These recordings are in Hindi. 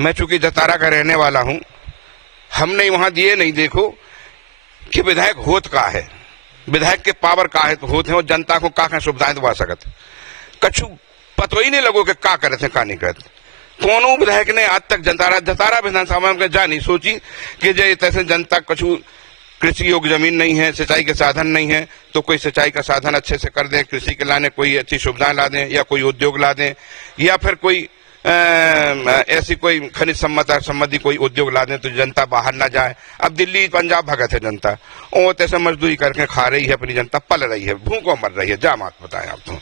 मैं चूंकि जतारा का रहने वाला हूं, हमने वहां दिए नहीं देखो कि विधायक होत का है, विधायक के पावर का है तो होते हैं और जनता को का सुविधाएं दवा सकत कछु पतो ही नहीं लगो कि का करे थे का नहीं करते। कौनों विधायक ने आज तक जतारा विधानसभा में जा नहीं सोची कि जय तैसे जनता कछु कृषि योग्य जमीन नहीं है, सिंचाई के साधन नहीं है, तो कोई सिंचाई का साधन अच्छे से कर दें, कृषि के लाने कोई अच्छी सुविधाएं ला दें, या कोई उद्योग ला दें, या फिर कोई ऐसी कोई खनिज संबंधी कोई उद्योग ला दें तो जनता बाहर ना जाए। अब दिल्ली पंजाब भगत है जनता, और तैसे मजदूरी करके खा रही है, अपनी जनता पल रही है, भूखों मर रही है। जा मात बताएं आप तो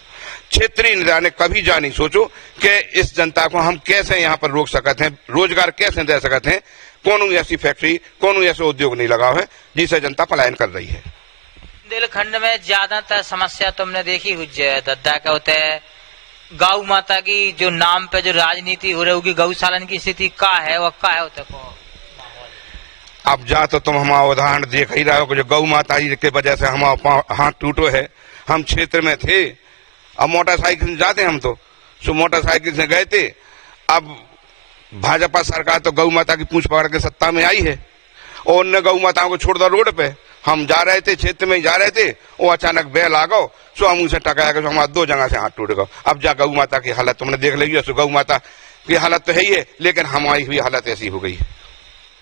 क्षेत्रीय नेता ने कभी जा नहीं सोचो कि इस जनता को हम कैसे यहाँ पर रोक सकते हैं, रोजगार कैसे दे सकते हैं। कौन ऐसी फैक्ट्री, कौन ऐसा उद्योग नहीं लगा है जिससे जनता पलायन कर रही है। बुंदेलखंड में ज्यादातर समस्या तुमने देखी हुई है दद्दा का होता है, गौ माता की जो नाम पे जो राजनीति हो रही होगी, गौशालन की स्थिति का है वो का है होता को। अब जा तो तुम हमारा उदाहरण देख ही रहे हो कि जो गौ माता जी के वजह से हमारा हाथ टूटो है। हम क्षेत्र में थे, अब मोटरसाइकिल से जाते हम तो मोटरसाइकिल से गए थे। अब भाजपा सरकार तो गौ माता की पूंछ पकड़ के सत्ता में आई है और उनने गौ माताओं को छोड़ दिया रोड पे। हम जा रहे थे, क्षेत्र में ही जा रहे थे, वो अचानक बैल आ गो, सो हम उनसे टकराया गए, हमारा 2 जगह से हाथ टूट गया। अब जा गौ माता की हालत तुमने देख ली है, सो गौ माता की हालत तो है ही है, लेकिन हमारी हुई हालत ऐसी हो गई है।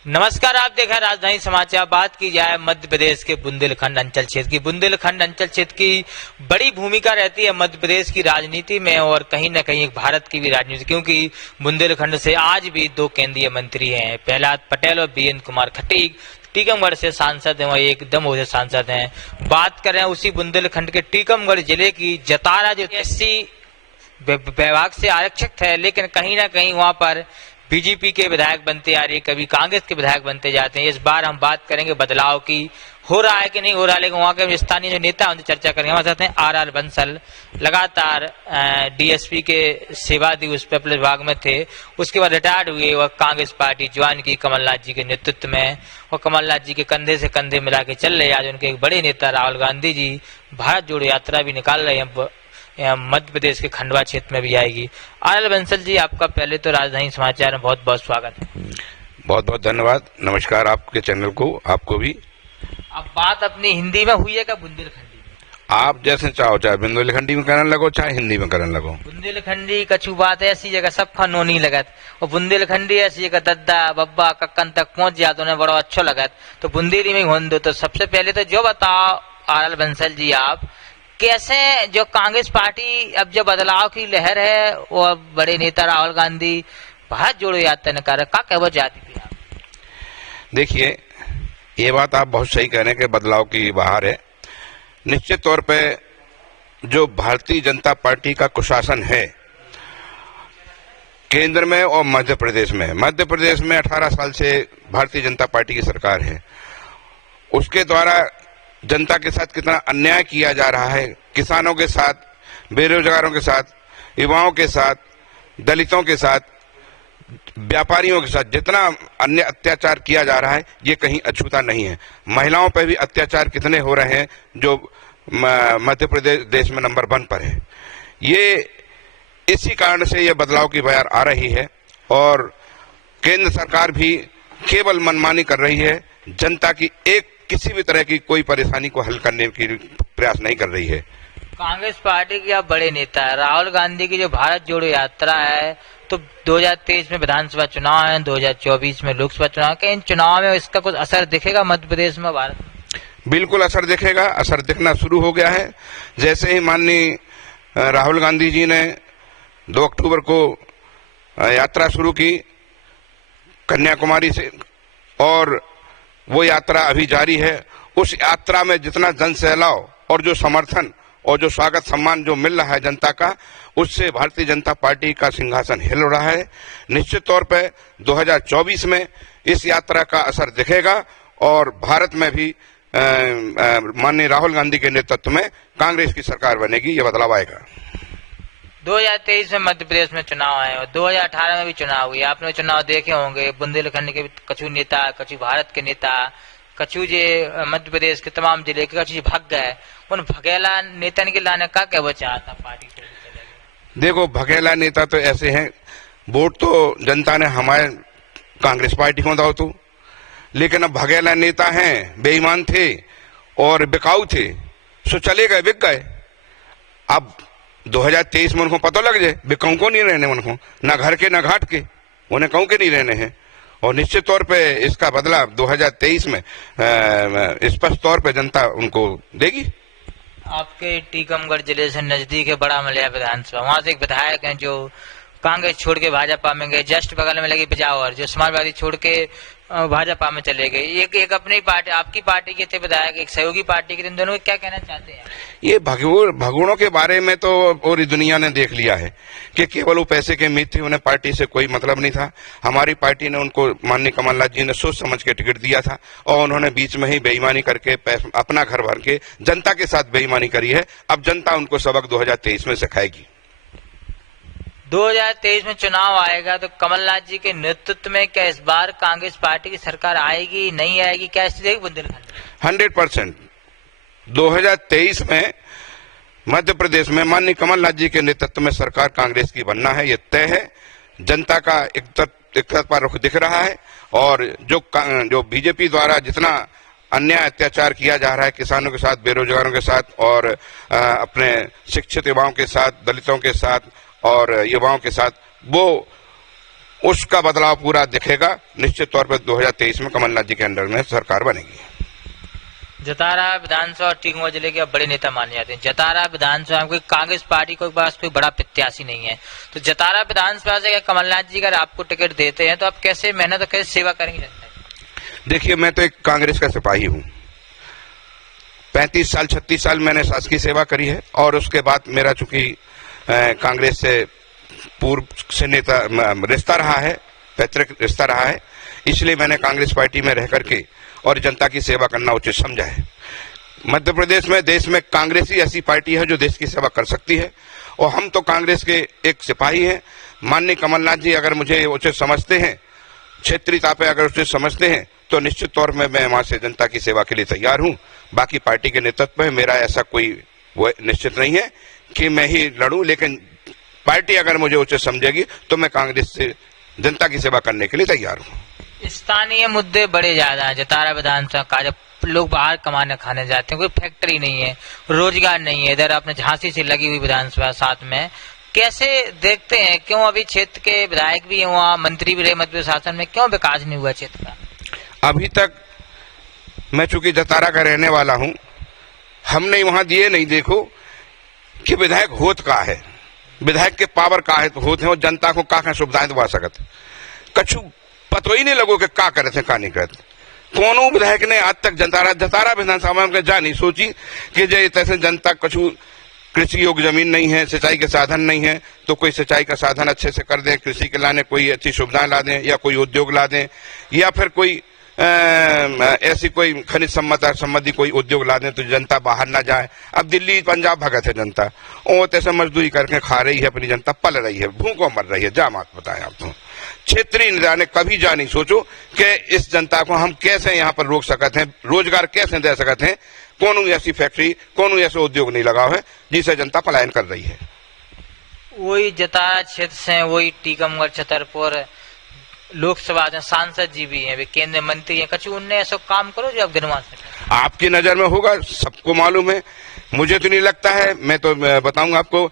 नमस्कार, आप देखा राजधानी समाचार। बात की जाए मध्य प्रदेश के बुंदेलखंड अंचल क्षेत्र की। बुंदेलखंड अंचल क्षेत्र की बड़ी भूमिका रहती है मध्य प्रदेश की राजनीति में और कहीं न कहीं भारत की भी राजनीति, क्योंकि बुंदेलखंड से आज भी 2 केंद्रीय मंत्री हैं, प्रहलाद पटेल और वीरेंद्र कुमार खटीक। टीकमगढ़ से सांसद हैं, वो एकदम से सांसद हैं। बात करें उसी बुंदेलखंड के टीकमगढ़ जिले की, जतारा जो एससी विभाग से आरक्षित है, लेकिन कहीं ना कहीं वहां पर बीजेपी के विधायक बनते आ रही है, कभी कांग्रेस के विधायक बनते जाते हैं। इस बार हम बात करेंगे बदलाव की, हो रहा है कि नहीं हो रहा है, लेकिन वहां के स्थानीय जो नेता उनसे चर्चा करेंगे। हमारे साथ हैं आर बंसल, लगातार डीएसपी के सेवा दी उस पीपल्स विभाग में थे, उसके बाद रिटायर्ड हुए, वह कांग्रेस पार्टी ज्वाइन की कमलनाथ जी के नेतृत्व में, और कमलनाथ जी के कंधे से कंधे मिला के चल रहे। आज उनके एक बड़े नेता राहुल गांधी जी भारत जोड़ो यात्रा भी निकाल रहे हैं, मध्य प्रदेश के खंडवा क्षेत्र में भी आएगी। आर बंसल जी, आपका पहले तो राजधानी समाचार में बहुत बहुत स्वागत है। बहुत बहुत धन्यवाद, नमस्कार आपके चैनल को, आपको भी। अब बात अपनी हिंदी में हुई है क्या बुंदेलखंडी में? आप जैसे चाहो, चाहे बुंदेलखंडी में करने लगो, चाहे हिंदी में करने लगो। बुंदेलखंडी कछु बात ऐसी जगह सब खनो नहीं लगत, और बुंदेलखंडी ऐसी जगह दद्दा बब्बा कक्कन तक पहुंच जाए तो उन्हें बड़ा अच्छा लगत, तो बुंदेली में ही होने दो। तो सबसे पहले तो जो बताओ आर बंसल जी, आप कैसे जो कांग्रेस पार्टी अब जो बदलाव की लहर है और बड़े नेता राहुल गांधी भारत जोड़ो यात्रा निकाल का कह जाती थी आप? देखिए, ये बात आप बहुत सही कह रहे हैं कि बदलाव की बहार है। निश्चित तौर पे जो भारतीय जनता पार्टी का कुशासन है केंद्र में और मध्य प्रदेश में 18 साल से भारतीय जनता पार्टी की सरकार है, उसके द्वारा जनता के साथ कितना अन्याय किया जा रहा है, किसानों के साथ, बेरोजगारों के साथ, युवाओं के साथ, दलितों के साथ, व्यापारियों के साथ जितना अन्य अत्याचार किया जा रहा है, ये कहीं अछूता नहीं है। महिलाओं पर भी अत्याचार कितने हो रहे हैं जो मध्य प्रदेश देश में नंबर 1 पर है। ये इसी कारण से ये बदलाव की बयार आ रही है और केंद्र सरकार भी केवल मनमानी कर रही है, जनता की एक किसी भी तरह की कोई परेशानी को हल करने की प्रयास नहीं कर रही है। कांग्रेस पार्टी के आप बड़े नेता है, राहुल गांधी की जो भारत जोड़ो यात्रा है, तो 2023 में विधानसभा चुनाव है, 2024 में लोकसभा चुनाव के, इन चुनाव में इसका कुछ असर दिखेगा मध्य प्रदेश में भारत में? बिल्कुल असर दिखेगा, असर दिखना शुरू हो गया है। जैसे ही माननीय राहुल गांधी जी ने 2 अक्टूबर को यात्रा शुरू की कन्याकुमारी से, और वो यात्रा अभी जारी है। उस यात्रा में जितना जन सैलाव और जो समर्थन और जो स्वागत सम्मान जो मिल रहा है जनता का, उससे भारतीय जनता पार्टी का सिंहासन हिल रहा है। निश्चित तौर पे 2024 में इस यात्रा का असर दिखेगा और भारत में भी माननीय राहुल गांधी के नेतृत्व में कांग्रेस की सरकार बनेगी, ये बदलाव आएगा। 2023 में मध्य प्रदेश में चुनाव आए और 2018 में भी चुनाव हुए, आपने चुनाव देखे होंगे। बुंदेलखंड के कछु नेता, कछु भारत के नेता, कछु जे मध्य प्रदेश के तमाम जिले के कछु भाग गए, उन भगेला नेता के लाने का क्या वो चाहता पार्टी को? देखो, भगेला नेता तो ऐसे हैं, वोट तो जनता ने हमारे कांग्रेस पार्टी को दाव तो, लेकिन अब भगेला नेता हैं, बेईमान थे और बिकाऊ थे, सो चले गए, बिक गए। अब 2023 में उनको पता लग जाए, बिकाऊ को नहीं रहने उनको, ना घर के ना घाट के, उन्हें कहूं के नहीं रहने हैं। और निश्चित तौर पे इसका बदला 2023 में स्पष्ट तौर पे जनता उनको देगी। आपके टीकमगढ़ जिले से नजदीक है बड़ा मलिया विधानसभा, वहां से एक विधायक हैं जो कांग्रेस छोड़ के भाजपा में गए, जस्ट बगल में लगी बिजावर जो समाजवादी छोड़ के भाजपा में चले गए। एक अपनी पार्टी, आपकी पार्टी के थे विधायक, एक सहयोगी पार्टी के थे, दोनों क्या कहना चाहते हैं? ये भगोड़ों के बारे में तो पूरी दुनिया ने देख लिया है कि केवल वो पैसे के मीत थे, उन्हें पार्टी से कोई मतलब नहीं था। हमारी पार्टी ने उनको, माननीय कमलनाथ जी ने सोच समझ के टिकट दिया था और उन्होंने बीच में ही बेईमानी करके अपना घर भर के जनता के साथ बेईमानी करी है। अब जनता उनको सबक 2023 में सिखाएगी। 2023 में चुनाव आएगा तो कमलनाथ जी के नेतृत्व में क्या इस बार कांग्रेस पार्टी की सरकार आएगी, नहीं आएगी, क्या स्थिति है बुंदेलखंड? 100% 2023 में मध्य प्रदेश में माननीय कमलनाथ जी के नेतृत्व में सरकार कांग्रेस की बनना है, ये तय है। जनता का एक तरफा रुख दिख रहा है और जो बीजेपी द्वारा जितना अन्याय अत्याचार किया जा रहा है किसानों के साथ, बेरोजगारों के साथ और अपने शिक्षित युवाओं के साथ, दलितों के साथ और युवाओं के साथ, वो उसका बदलाव पूरा दिखेगा। निश्चित तौर पर 2023 में कमलनाथ जी के अंडर में सरकार बनेगी। जतारा विधानसभा और टीकमगढ़ जिले के बड़े नेता माने जाते हैं। जतारा विधानसभा में कांग्रेस पार्टी को पास कोई बड़ा प्रत्याशी नहीं है, तो जतारा विधानसभा से कमलनाथ जी अगर आपको टिकट देते हैं तो आप कैसे मेहनत और कैसे सेवा करेंगे? देखिए, मैं तो एक कांग्रेस का सिपाही हूँ। 35 साल 36 साल मैंने शासकीय सेवा करी है और उसके बाद मेरा चूंकि कांग्रेस से पूर्व से नेता रिश्ता रहा है, पैतृक रिश्ता रहा है, इसलिए मैंने कांग्रेस पार्टी में रह करके और जनता की सेवा करना उचित समझा है। मध्य प्रदेश में, देश में कांग्रेस ही ऐसी पार्टी है जो देश की सेवा कर सकती है और हम तो कांग्रेस के एक सिपाही हैं। माननीय कमलनाथ जी अगर मुझे उचित समझते हैं, क्षेत्रीयता पे अगर उचित समझते हैं, तो निश्चित तौर में मैं वहां से जनता की सेवा के लिए तैयार हूं। बाकी पार्टी के नेतृत्व में मेरा ऐसा कोई वो निश्चित नहीं है कि मैं ही लड़ूं, लेकिन पार्टी अगर मुझे उचित समझेगी तो मैं कांग्रेस से जनता की सेवा करने के लिए तैयार हूं। स्थानीय मुद्दे बड़े ज्यादा हैं। जतारा विधानसभा का जब लोग बाहर कमाने खाने जाते हैं, कोई फैक्ट्री नहीं है, रोजगार नहीं है। इधर अपने झांसी से लगी हुई विधानसभा साथ में, कैसे देखते हैं? क्यों अभी क्षेत्र के विधायक भी हैं वहाँ, मंत्री भी रहे मध्य प्रदेश शासन में, क्यों विकास नहीं हुआ क्षेत्र का? अभी तक मैं चूंकि जतारा का रहने वाला हूं, हमने वहां दिए नहीं देखो कि विधायक होत का है, विधायक के पावर का है तो होते हैं और जनता को का सुविधाएं दबा सकत, कछु पतो ही नहीं लगो कि का करे थे का नहीं करते। कोनो विधायक ने आज तक जतारा विधानसभा में जा नहीं सोची कि जैसे जनता कछु कृषि योग्य जमीन नहीं है, सिंचाई के साधन नहीं है, तो कोई सिंचाई का साधन अच्छे से कर दें, कृषि के लाने कोई अच्छी सुविधाएं ला दें या कोई उद्योग ला दें या फिर कोई ऐसी कोई खनिज संबंधी कोई उद्योग ला दें तो जनता बाहर ना जाए। अब दिल्ली पंजाब भगत है जनता, वो तैसे मजदूरी करके खा रही है, अपनी जनता पल रही है, भूखों मर रही है। जा मात बताएं आप तो क्षेत्रीय नेता ने कभी जा नहीं सोचो कि इस जनता को हम कैसे यहाँ पर रोक सकते हैं, रोजगार कैसे दे सकते हैं। कोनो ऐसी फैक्ट्री, कोनो ऐसा उद्योग नहीं लगा है जिससे जनता पलायन कर रही है। वही जतारा क्षेत्र से, वही टीकमगढ़ छतरपुर लोकसभा सांसद जी भी हैं, वे केंद्रीय मंत्री हैं, कछु उनने ऐसा काम करो जो आप गिनवा सकें? आपकी नजर में होगा, सबको मालूम है, मुझे तो नहीं लगता है। मैं तो बताऊंगा आपको,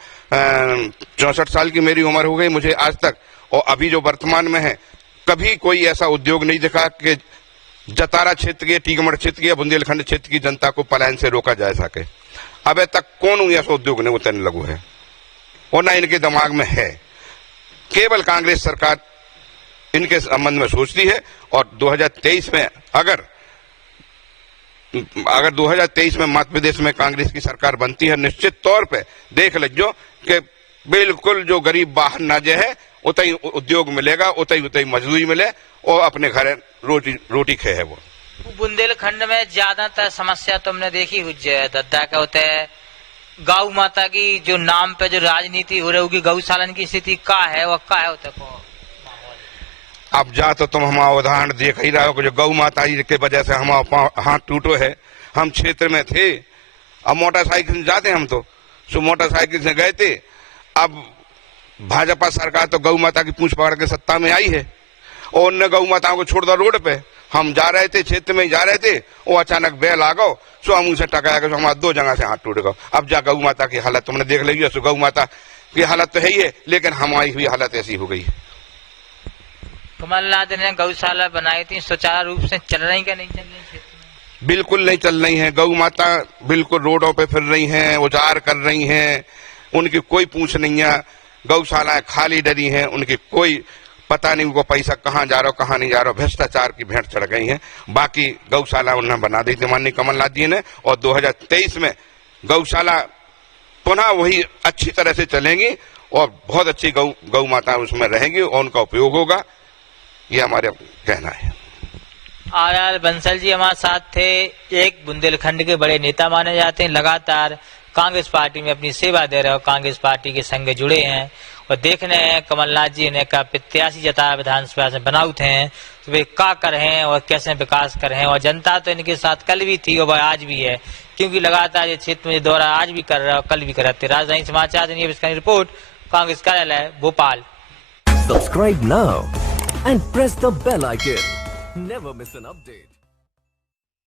64 साल की मेरी उम्र हो गई, मुझे आज तक और अभी जो वर्तमान में है कभी कोई ऐसा उद्योग नहीं दिखा कि जतारा क्षेत्र के, टीकमगढ़ क्षेत्र के, बुंदेलखंड क्षेत्र की जनता को पलायन से रोका जा सके। अब तक कौन ऐसा उद्योग नहीं उतरने लगू है और न इनके दिमाग में है। केवल कांग्रेस सरकार इनके संबंध में सोचती है और 2023 में अगर 2023 में मध्य प्रदेश में कांग्रेस की सरकार बनती है, निश्चित तौर पे देख लीजिए कि बिल्कुल जो गरीब बाहर ना जाए, उतई उद्योग मिलेगा, उतई मजदूरी मिले और अपने घर रोटी खे है। वो बुंदेलखंड में ज्यादातर समस्या तुमने देखी हुई दद्दा का होता है, गौ माता की जो नाम पे जो राजनीति हो रही होगी, गौशालन की स्थिति का है वह का है होता को? अब जा तो तुम हमारा उदाहरण देख ही रहे हो कि जो गौ माता जी के वजह से हमारा हाथ टूटो है। हम क्षेत्र में थे, अब मोटरसाइकिल से जाते हम तो मोटरसाइकिल से गए थे। अब भाजपा सरकार तो गौ माता की पूंछ पकड़ के सत्ता में आई है और उनने गौ माताओं को छोड़ दिया रोड पे। हम जा रहे थे, क्षेत्र में जा रहे थे, वो अचानक बैल आ गो, सो हम उनसे टकरा गए, हमारा 2 जगह से हाथ टूट गया। अब जा गौ माता की हालत तुमने देख ली है। सो गौ माता की हालत तो है ही है, लेकिन हमारी हुई हालत ऐसी हो गई है। कमलनाथ ने गौशाला बनाई थी, सुचारू रूप से चल रही क्या नहीं चल रही क्षेत्र में? बिल्कुल नहीं चल रही है। गौ माता बिल्कुल रोडों पे फिर रही हैं, उजार कर रही हैं, उनकी कोई पूछ नहीं है। गौशालाएं खाली डरी हैं, उनकी कोई पता नहीं उनको पैसा कहाँ जा रहा हो कहाँ नहीं जा रहा हो। भ्रष्टाचार की भेंट चढ़ गई है। बाकी गौशाला उन्होंने बना दी थी माननीय कमलनाथ जी ने, और 2023 में गौशाला पुनः वही अच्छी तरह से चलेंगी और बहुत अच्छी गौ माता उसमें रहेंगी और उनका उपयोग होगा, ये हमारे कहना है। आर बंसल जी हमारे साथ थे, एक बुंदेलखंड के बड़े नेता माने जाते हैं, लगातार कांग्रेस पार्टी में अपनी सेवा दे रहे हो, कांग्रेस पार्टी के संग जुड़े हैं और देखने हैं कमलनाथ जी ने का प्रत्याशी जताया विधानसभा से बनाउत हैं तो वे का कर हैं और कैसे विकास कर हैं। और जनता तो इनके साथ कल भी थी और वह आज भी है, क्योंकि लगातार ये क्षेत्र में दौरा आज भी कर रहा है, कल भी कर रहे थे। राजधानी समाचार की रिपोर्ट, कांग्रेस कार्यालय Bhopal. Subscribe now and press the bell icon. Never miss an update.